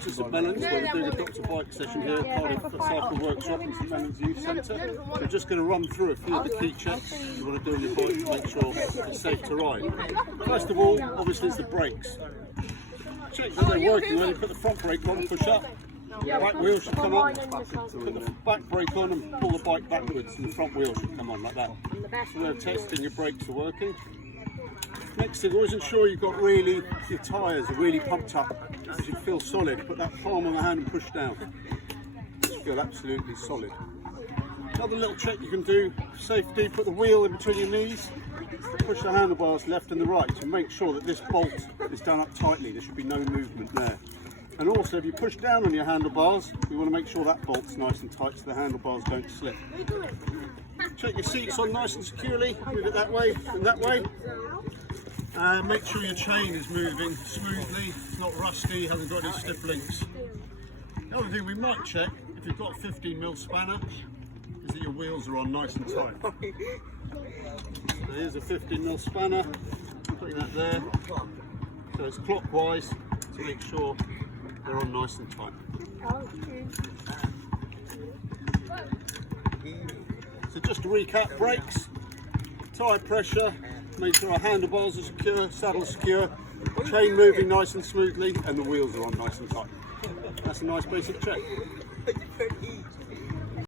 to St Mellons, where we're doing a Dr Bike session here at Cardiff Cycle Workshop in St Mellons Youth Centre. We're just going to run through a few of the key checks you want to do on your bike to make sure it's safe to ride. First of all, obviously, it's the brakes. Check that they're working. When you put the front brake on, push up, the back wheel should come on, put the back brake on and pull the bike backwards and the front wheel should come on like that. So we're testing your brakes are working. Next thing, always ensure you've got your tyres are really pumped up, so you feel solid. Put that palm on the hand and push down. You feel absolutely solid. Another little check you can do, safety, put the wheel in between your knees, push the handlebars left and the right to make sure that this bolt is done up tightly. There should be no movement there. And also, if you push down on your handlebars, you want to make sure that bolt's nice and tight so the handlebars don't slip. Check your seats on nice and securely, move it that way and that way. Make sure your chain is moving smoothly, it's not rusty, hasn't got any stiff links. The other thing we might check, if you've got a 15mm spanner, is that your wheels are on nice and tight. So here's a 15mm spanner, putting that there, so it's clockwise to make sure they're on nice and tight. So just to recap, brakes, tyre pressure, make sure our handlebars are secure, saddle secure, chain moving nice and smoothly, and the wheels are on nice and tight. That's a nice basic check.